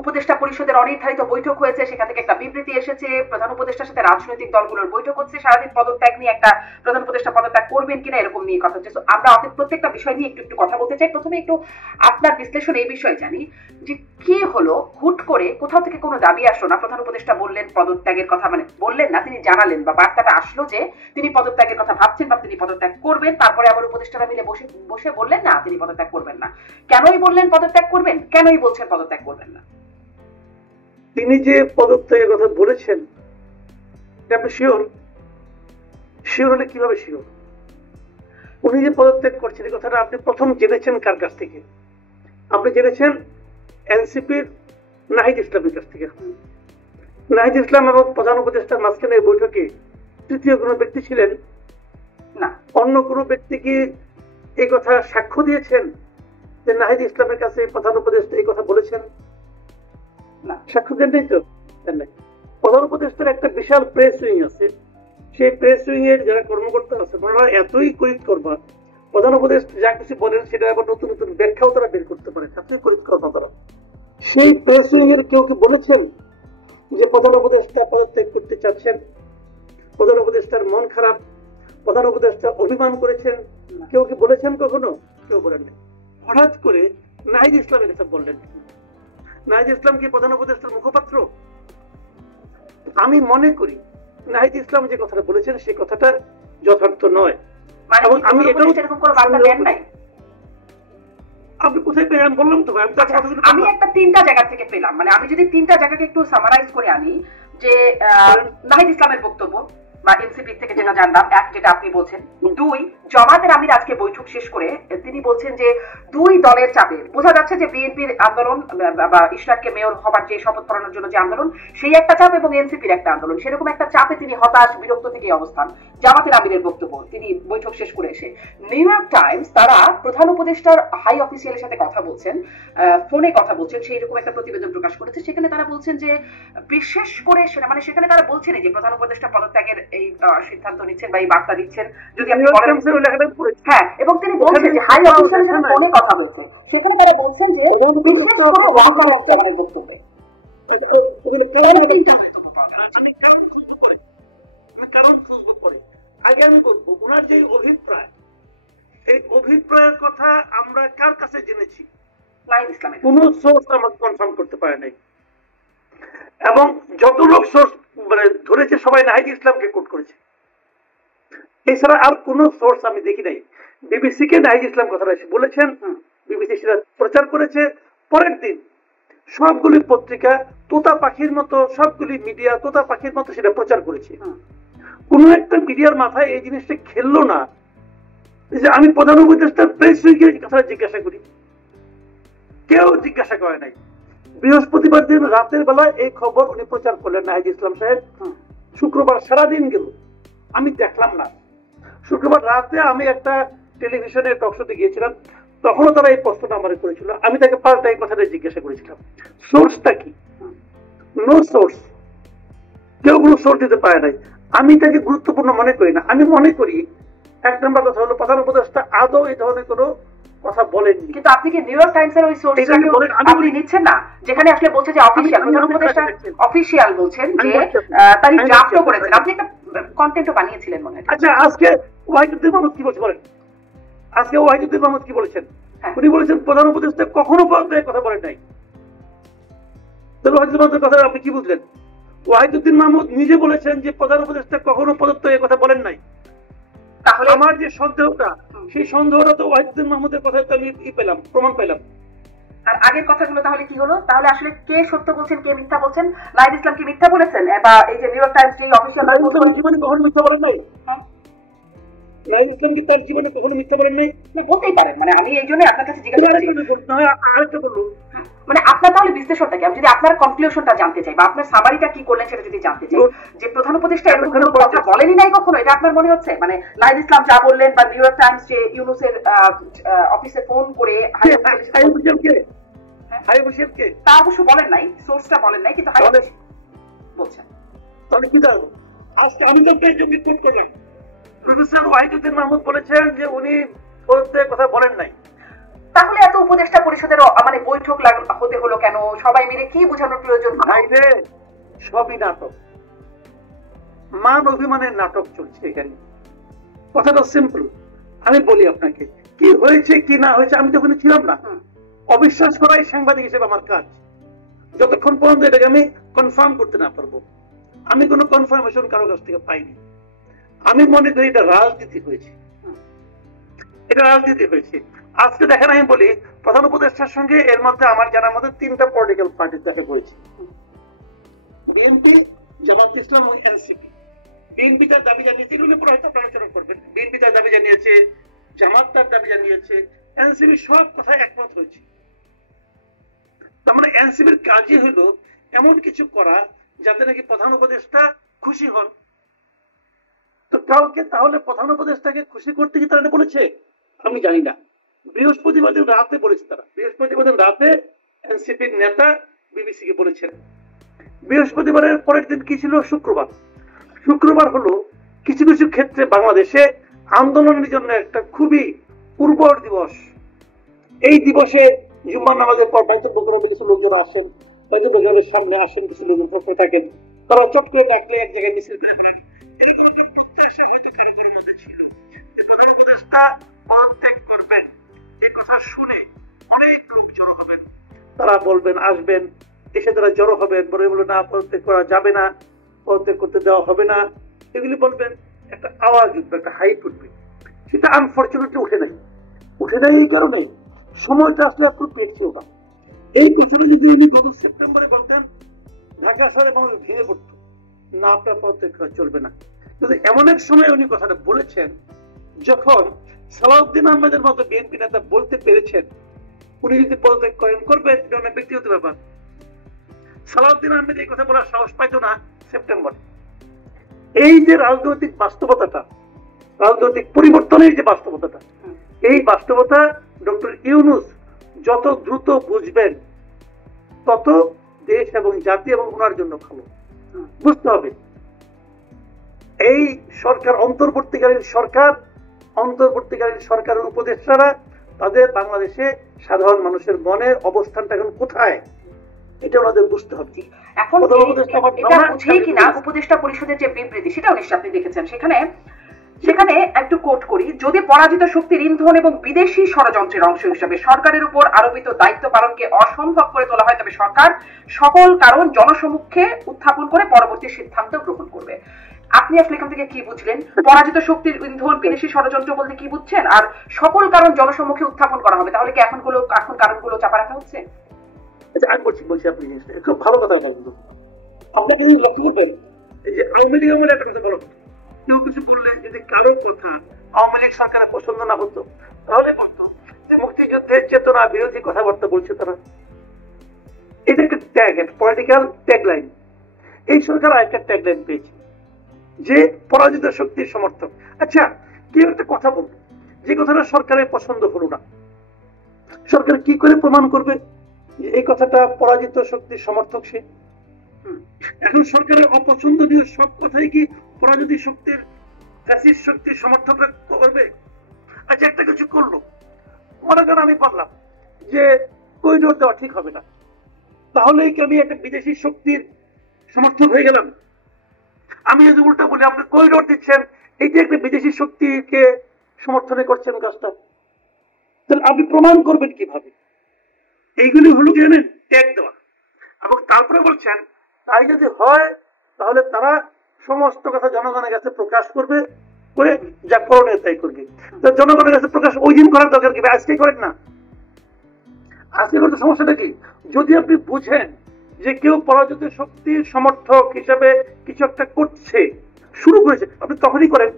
উপদেষ্টা পরিষদের অনির্ধারিত বৈঠক হয়েছে, সেখান থেকে একটা বিবৃতি এসেছে, প্রধান উপদেষ্টার সাথে রাজনৈতিক দলগুলোর বৈঠক হচ্ছে, সারাদিন পদত্যাগ নিয়ে একটা প্রধান উপদেষ্টা পদত্যাগ করবেন কিনা এরকম নিয়ে কথা হচ্ছে। আমরা প্রত্যেকটা বিষয় নিয়ে একটু একটু কথা বলতে চাই। প্রথমে একটু আপনার বিশ্লেষণ এই বিষয়ে জানি যে কি হলো, হুট করে কোথাও থেকে কোনো দাবি আসলো না, প্রধান উপদেষ্টা বললেন পদত্যাগের কথা, মানে বললেন না, তিনি জানালেন বা বার্তাটা আসলো যে তিনি পদত্যাগের কথা ভাবছেন বা তিনি পদত্যাগ করবেন, তারপরে আবার উপদেষ্টারা মিলে বসে বসে বললেন না তিনি পদত্যাগ করবেন না। কেনই বললেন পদত্যাগ করবেন, কেনই বলছেন পদত্যাগ করবেন না? তিনি যে পদত্যাগের কথা বলেছেন আপনি শিওর? শিওর হলে কিভাবে শিওর? উনি যে পদত্যাগ করছেন এই কথাটা আপনি প্রথম জেনেছেন কার কাছ থেকে? আপনি জেনেছেন এনসিপির নাহিদ ইসলামের কাছ থেকে। নাহিদ ইসলাম এবং প্রধান উপদেষ্টার মাঝখানে বৈঠকে তৃতীয় কোনো ব্যক্তি ছিলেন না। অন্য কোনো ব্যক্তি কি এই কথা সাক্ষ্য দিয়েছেন যে নাহিদ ইসলামের কাছে প্রধান উপদেষ্টা এই কথা বলেছেন? না, সাক্ষ্য দেন নাই তো। প্রধান উপদেষ্টার একটা বিশাল প্রেস উইং আছে, সেই প্রেস উইং এর যারা কর্মকর্তা আছে ওনারা এতই করিত করবা, প্রধান উপদেষ্টা যা কিছু বলেন সেটা আবার নতুন নতুন ব্যাখ্যাও তারা বের করতে পারে, এতই করিত করবা তারা। সেই প্রেস উইং এর কেউ কি বলেছেন যে প্রধান উপদেষ্টা পদত্যাগ করতে চাচ্ছেন, প্রধান উপদেষ্টার মন খারাপ, প্রধান উপদেষ্টা অভিমান করেছেন? কেউ কি বলেছেন কখনো? কেউ বলেন। হঠাৎ করে নাহিদ ইসলামের কাছে বললেন। নাহিদ ইসলাম কি প্রধান উপদেষ্টার মুখপাত্র? আমি মনে করি নাহিদ ইসলাম যে কথাটা বলেছেন সেই কথাটা যথার্থ নয়। আমি এটাও এরকম কোনো বার্তা দেন নাই। আপনি কোথায় পেলেন? বললাম তো ভাই, আমি একটা তিনটা জায়গা থেকে পেলাম, মানে আমি যদি তিনটা জায়গাকে একটু সামারাইজ করে আনি, যে নাহিদ ইসলামের বক্তব্য বা এনসিপি থেকে যেটা জানলাম, এক যেটা আপনি বলছেন, দুই জামাতের আমির আজকে বৈঠক শেষ করে তিনি বলছেন যে দুই দলের চাপে বোঝা যাচ্ছে যে বিএনপির আন্দোলন বা ইশরাককে মেয়র হবার যে শপথ করানোর জন্য যে আন্দোলন, সেই একটা চাপ এবং এনসিপির একটা আন্দোলন, সেরকম একটা চাপে তিনি হতাশ বিরক্ত থেকে অবস্থান। জামাতের আমিরের বক্তব্য তিনি বৈঠক শেষ করে এসে নিউ ইয়র্ক টাইমস তারা প্রধান উপদেষ্টার হাই অফিসিয়ালের সাথে কথা বলছেন, ফোনে কথা বলছেন, সেই রকম একটা প্রতিবেদন প্রকাশ করেছে। সেখানে তারা বলছেন যে বিশেষ করে মানে সেখানে তারা বলছেন যে প্রধান উপদেষ্টা পদত্যাগের এই সিদ্ধান্ত নিচ্ছেন বা এই বার্তা দিচ্ছেন, যদি আপনি বলেন। হ্যাঁ, এবং তিনি বলছেন যে হাই অফিসিয়ালের সাথে ফোনে কথা বলছে, সেখানে তারা বলছেন যে বিশেষ করে রাখার একটা মানে বক্তব্যে আগে আমি বলবো ওনার যে অভিপ্রায়, এই অভিপ্রায়ের কথা আমরা কার কাছে জেনেছি? কোন সোর্স আমরা কনফার্ম করতে পারে নাই, এবং যত লোক সোর্স মানে ধরেছে সবাই নাহিদ ইসলামকে কোট করেছে, এছাড়া আর কোন সোর্স আমি দেখি নাই। বিবিসি কে নাহিদ ইসলাম কথাটা বলেছেন, বিবিসি সেটা প্রচার করেছে, পরের দিন সবগুলি পত্রিকা তোতা পাখির মতো, সবগুলি মিডিয়া তোতা পাখির মতো সেটা প্রচার করেছে। কোন একটা মিডিয়ার মাথায় এই জিনিসটা খেললো না যে আমি প্রধান উপদেষ্টার প্রেস উইকের কথাটা জিজ্ঞাসা করি? কেউ জিজ্ঞাসা করে নাই। বৃহস্পতিবার দিন রাতের বেলায় এই খবর উনি প্রচার করলেন নাহিদ ইসলাম সাহেব। শুক্রবার সারাদিন গেল, আমি দেখলাম না। শুক্রবার রাতে আমি একটা টেলিভিশনের টকশোতে গিয়েছিলাম, তখনও তারা এই প্রশ্নটা আমার করেছিল। আমি তাকে পাল্টা এই কথাটা জিজ্ঞাসা করেছিলাম, সোর্সটা কি? নো সোর্স, কেউ কোনো সোর্স দিতে পারে নাই। আমি তাকে গুরুত্বপূর্ণ মনে করি না। আমি মনে করি এক নম্বর কথা হলো প্রধান উপদেষ্টা আদৌ এই ধরনের কোনো কথা বলেননি। কিন্তু আপনি কি নিউ ইয়র্ক টাইমস এর ওই সোর্সটাকে আপনি নিচ্ছেন না, যেখানে আসলে বলছে যে অফিশিয়াল প্রধান উপদেষ্টা অফিশিয়াল বলছেন যে তারই ড্রাফটও করেছেন, আপনি একটা কন্টেন্টও বানিয়েছিলেন মনে হয়। আচ্ছা, আজকে ওয়াহিদুদ্দিন মাহমুদ কি বলছে বলেন? আজকে ওয়াহিদুদ্দিন মাহমুদ কি বলেছেন? উনি বলেছেন প্রধান উপদেষ্টা কখনো পদত্যাগের কথা বলেন নাই। তাহলে ওয়াহিদুদ্দিন মাহমুদের কথা আপনি কি বুঝলেন? ওয়াহিদুদ্দিন মাহমুদ নিজে বলেছেন যে প্রধান উপদেষ্টা কখনো পদত্যাগের কথা বলেন নাই। তাহলে আমার যে সন্দেহটা, সেই সন্দেহটা তো ওয়াহিদুদ্দিন মাহমুদের কথায় তো আমি পেলাম, প্রমাণ পেলাম। আর আগের কথাগুলো তাহলে কি হলো? তাহলে আসলে কে সত্য বলছেন, কে মিথ্যা বলছেন? নাহিদ ইসলাম কি মিথ্যা বলেছেন, বা এই যে নিউ ইয়র্ক টাইমস যে অফিশিয়াল জীবনে কখনো মিথ্যা বলেন নাই? নাহিদ ইসলাম কি তার জীবনে কখনো মিথ্যা বলেন নাই? বলতেই পারেন, মানে আমি এই জন্য আপনার কাছে জিজ্ঞাসা করছি, মানে আপনার তাহলে বিশ্লেষণটা কি? আমি যদি আপনার কনক্লুশনটা জানতে চাই বা আপনার সামারিটা কি করলেন সেটা যদি জানতে চাই, যে প্রধান উপদেষ্টা এরকম কোনো কথা বলেনি নাই কখনো, এটা আপনার মনে হচ্ছে? মানে নাহিদ ইসলাম যা বললেন বা নিউ ইয়র্ক টাইমস যে ইউনুসের অফিসে ফোন করে তা অবশ্য বলেন নাই, সোর্সটা বলেন নাই, কিন্তু বলছেন। তাহলে কি জানো, আজকে আমি তো পেজকে কোট করলাম, প্রফেসর ওয়াহিদুদ্দিন মাহমুদ বলেছেন যে উনি পদত্যাগের কথা বলেন নাই। তাহলে এত উপদেষ্টা পরিষদের মানে বৈঠক হতে হলো কেন? সবাই মিলে কি বোঝানোর প্রয়োজন? সবই নাটক, মান অভিমানের নাটক চলছে এখানে। কথাটা সিম্পল, আমি বলি আপনাকে কি হয়েছে কি না হয়েছে আমি তখন ছিলাম না। অবিশ্বাস করাই সাংবাদিক হিসেবে আমার কাজ, যতক্ষণ পর্যন্ত এটাকে আমি কনফার্ম করতে না পারবো। আমি কোনো কনফার্মেশন কারো কাছ থেকে পাইনি। আমি মনে করি এটা রাজনীতি হয়েছে, এটা রাজনীতি হয়েছে। আজকে দেখেন আমি বলি প্রধান উপদেষ্টার সঙ্গে এর মধ্যে আমার জানার মধ্যে 3টা পলিটিক্যাল পার্টি দেখা করেছে, বিএনপি, জামাত ইসলাম এবং এনসিপি। বিএনপি তার দাবি জানিয়েছে, এগুলো পরে হয়তো আলোচনা করবেন। বিএনপি তার দাবি জানিয়েছে, জামাত তার দাবি জানিয়েছে, এনসিপি সব কথায় একমত হয়েছে। তার মানে এনসিপির কাজই হলো এমন কিছু করা যাতে নাকি প্রধান উপদেষ্টা খুশি হন। তো কালকে তাহলে প্রধান উপদেষ্টাকে খুশি করতে কি তারা বলেছে আমি জানি না। বৃহস্পতিবার দিন রাতে বলেছে তারা, বৃহস্পতিবার দিন রাতে এনসিপির নেতা বিবিসি কে বলেছেন। বৃহস্পতিবারের পরের দিন কি ছিল? শুক্রবার। শুক্রবার হলো কিছু কিছু ক্ষেত্রে বাংলাদেশে আন্দোলনের জন্য একটা খুবই উর্বর দিবস। এই দিবসে জুম্মার নামাজের পর বাইতুল মোকাররমে কিছু লোকজন আসেন, বাইতুল মোকাররমের সামনে আসেন, কিছু লোকজন পক্ষে থাকেন, তারা চট করে ডাকলে এক জায়গায় মিছিল করে ফেলেন। এরকম একটা প্রত্যাশা হয়তো কারো কারোর মধ্যে ছিল যে প্রধান উপদেষ্টা পদত্যাগ করবেন। এই কথা শুনে অনেক লোক জড়ো হবেন, তারা বলবেন আসবেন, এসে তারা জড়ো হবেন, বলে বলে না পদত্যাগ করা যাবে না, পদত্যাগ করতে দেওয়া হবে না, এগুলি বলবেন, একটা আওয়াজ উঠবে, একটা হাইপ উঠবে। সেটা আনফরচুনেটলি উঠে নাই। উঠে নাই এই কারণে সময়টা আসলে একটু পেট ছিল না। এই কথাটা যদি উনি গত সেপ্টেম্বরে বলতেন, ঢাকা শহরে মানুষ ভেঙে পড়ত, না আপনার পদত্যাগ করা চলবে না। কিন্তু এমন এক সময় উনি কথাটা বলেছেন যখন সালাউদ্দিন আহমেদের মতো বিএনপি নেতা বলতে পেরেছেন উনি যদি পদত্যাগ করেন করবেন, এটা অনেক ব্যক্তিগত ব্যাপার। সালাউদ্দিন আহমেদ এই কথা বলার সাহস পাইতো না সেপ্টেম্বর। এই যে রাজনৈতিক বাস্তবতাটা, রাজনৈতিক পরিবর্তনের যে বাস্তবতাটা, এই বাস্তবতা ডক্টর ইউনূস যত দ্রুত বুঝবেন তত দেশ এবং জাতি এবং ওনার জন্য ভালো। বুঝতে হবে এই সরকার অন্তর্বর্তীকালীন সরকার, অন্তর্বর্তীকালীন সরকারের উপদেষ্টারা তাদের বাংলাদেশে সাধারণ মানুষের মনের অবস্থানটা এখন কোথায় এটা ওনাদের বুঝতে হবে। এখন এটা বুঝেই কিনা উপদেষ্টা পরিষদের যে বিবৃতি সেটাও নিশ্চয় আপনি দেখেছেন, সেখানে একটু কোট করি, যদি পরাজিত শক্তির ইন্ধন এবং বিদেশি ষড়যন্ত্রের অংশ হিসেবে সরকারের উপর আরোপিত দায়িত্ব পালনকে অসম্ভব করে তোলা হয় তবে সরকার সকল কারণ জনসমক্ষে উত্থাপন করে পরবর্তী সিদ্ধান্ত গ্রহণ করবে। আপনি আসলে এখান থেকে কি বুঝলেন? পরাজিত শক্তির ইন্ধন বিদেশি ষড়যন্ত্র বলতে কি বুঝছেন? আর সকল কারণ জনসমক্ষে উত্থাপন করা হবে, তাহলে কি এখন কারণগুলো চাপা রাখা হচ্ছে? আচ্ছা আমি বলছি আপনি জিনিসটা খুব ভালো কথা বলুন। আপনাকে যদি লক্ষ্য করেন এই যে আওয়ামী লীগ আমাদের একটা কথা বলো, কেউ কিছু করলে যদি কারো কথা আওয়ামী লীগ সরকারের পছন্দ না হতো তাহলে বলতো যে মুক্তিযুদ্ধের চেতনা বিরোধী কথাবার্তা বলছে তারা। এটা একটা ট্যাগ, একটা পলিটিক্যাল ট্যাগলাইন। এই সরকার আরেকটা ট্যাগলাইন পেয়েছে যে পরাজিত শক্তির সমর্থক। আচ্ছা কেউ একটা কথা বলবে যে কথাটা সরকারের পছন্দ হলো না, সরকার কি করে প্রমাণ করবে যে এই কথাটা পরাজিত শক্তির সমর্থক সে? এখন সরকারের অপছন্দনীয় সব কথাই কি পরাজিত শক্তির ফ্যাসিস্ট শক্তির সমর্থকরা করবে? আচ্ছা একটা কিছু করলো, মনে করেন আমি বললাম যে করিডোর দেওয়া ঠিক হবে না, তাহলে কি আমি একটা বিদেশি শক্তির সমর্থক হয়ে গেলাম? আমি যদি উল্টা বলি আপনি করিডোর দিচ্ছেন, এইটা একটা বিদেশি শক্তিকে সমর্থনে করছেন কাজটা, তাহলে আপনি প্রমাণ করবেন কিভাবে? এইগুলি হলো কি জানেন, ট্যাগ দেওয়া। এবং তারপরে বলছেন তাই যদি হয় তাহলে তারা সমস্ত কথা জনগণের কাছে প্রকাশ করবে, করে যা করণীয় তাই করবে। জনগণের কাছে প্রকাশ ওই দিন করার দরকার কি? আজকে করেন না, আজকে করতে সমস্যাটা কি? যদি আপনি বুঝেন যে কেউ পরাজিত শক্তির সমর্থক হিসাবে কিছু একটা করছে, শুরু করেছে, আপনি তখনই করেন।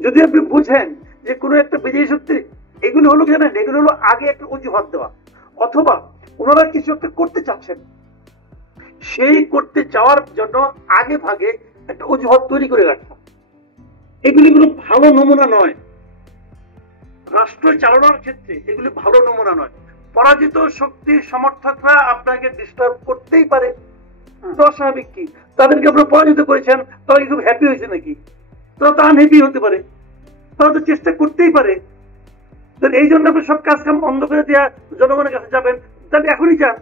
যদি আপনি বুঝেন যে কোনো একটা বিদেশি শক্তি, এগুলো হলো জানেন, এগুলো হলো আগে একটা অজুহাত দেওয়া, অথবা ওনারা কিছু একটা করতে চাচ্ছেন, সেই করতে চাওয়ার জন্য আগে ভাগে একটা অজুহাত তৈরি করে রাখা। এগুলি কোনো ভালো নমুনা নয়, রাষ্ট্র চালানোর ক্ষেত্রে এগুলি ভালো নমুনা নয়। পরাজিত শক্তির সমর্থকরা আপনাকে ডিস্টার্ব করতেই পারে, অস্বাভাবিক কি? তাদেরকে আপনারা পরাজিত করেছেন, তারা কি খুব হ্যাপি হয়েছে নাকি? তারা তো আনহ্যাপি হতে পারে, তারা তো চেষ্টা করতেই পারে এই জন্য আপনি সব কাজ কাম বন্ধ করে দেওয়া জনগণের কাছে যাবেন, তাহলে এখনই যান।